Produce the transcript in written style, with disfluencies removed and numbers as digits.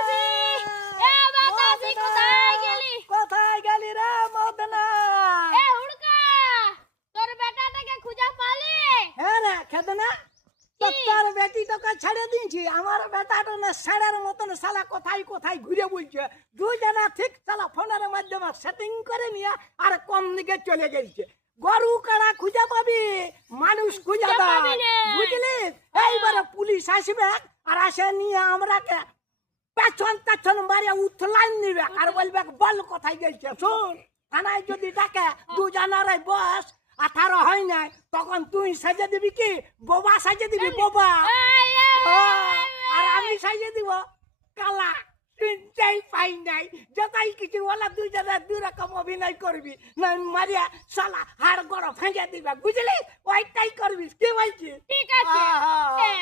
বাতাসি এ বাতাসি কোথায় গেলি? কোথায় গেলি রে মদনা? এ হুড়কা তোর বেটাটাকে খুঁজে পালি? হ্যাঁ রে খেদনা, তোর বেটি তোকে ছেড়ে দিয়েছি। আমার বেটাটা না ষাঁড়ের মতন শালা কোথায় কোথায় ঘুরে বলছে। দুজনা ঠিক শালা ফোনের মাধ্যমে সেটিং করে নিয়ে আর কোন দিকে চলে গেছে। গরু কাড়া খুঁজে পাবি, মানুষ খুঁজে খুঁজে পাবি পাবি না। বুঝলি? এইবারে পুলিশ আসবে আর আসে নিয়ে আমরাকে পেছন পেছন মারিয়া উঠলাইন নিবে আর বলবে বল কোথায় গেছে। শোন, থানায় যদি ডাকে দুজনারে বস 18 হয় নাই, তখন তুই সাজে দিবি কি বোবা সাজে দিবি বোবা, আর আমি সাজে দিব কালা। চিনতেই পাই নাই। যতই কিছু বলা দুজনে দুই রকম অভিনয় করবি, না মারিয়া শালা হাড় গড় ভেঙে দিবে বুঝলি? ওইটাই করবি, কি বলছিস? ঠিক আছে। আহা। এ